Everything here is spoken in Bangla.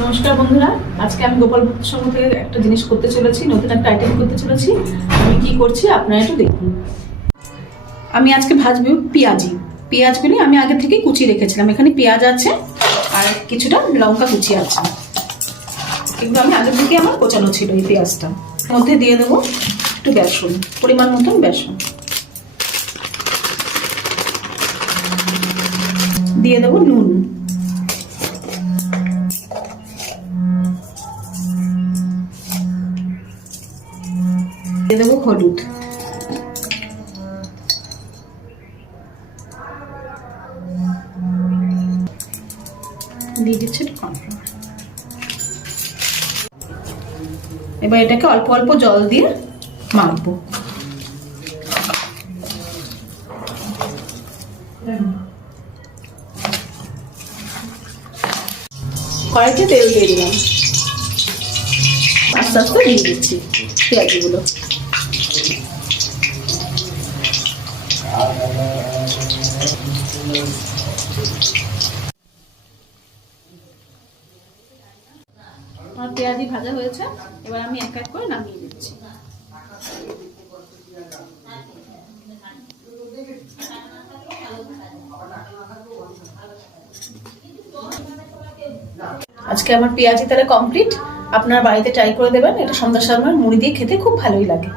নমস্কার বন্ধুরা, আজকে আমি গোপাল ভক্ত সংঘ থেকে একটা জিনিস করতে চলেছি, নতুন একটা আইটেম করতে চলেছি। আমি কি করছি আপনারা একটু দেখুন। আমি আজকে ভাজবো পেঁয়াজগুলি আমি আগে থেকে কুচিয়ে রেখেছিলাম। এখানে পেঁয়াজ আছে আর কিছুটা লঙ্কা কুচি আছে। এগুলো আমি আগে থেকে আমার কোচানো ছিল। এই পেঁয়াজটা মধ্যে দিয়ে দেবো একটু বেসন, পরিমাণ মতন বেসন দিয়ে দেবো, নুন দিয়ে দেবো, হলুদ দিয়ে দিচ্ছি কর্নফ্লাওয়ার। এবার এটাকে অল্প অল্প জল দিয়ে মাখবো। কড়াইতে তেল দিয়ে দিলাম, আস্তে আস্তে দিয়ে দিচ্ছি পেঁয়াজগুলো। আমার পেঁয়াজি ভাজা হয়েছে, এবার আমি এক এক করে নামিয়ে দিচ্ছি। আজকে আমার পেঁয়াজি তাহলে কমপ্লিট। আপনারা বাড়িতে ট্রাই করে দেবেন। এটা সন্ধ্যার সময় মুড়ি দিয়ে খেতে খুব ভালোই লাগে।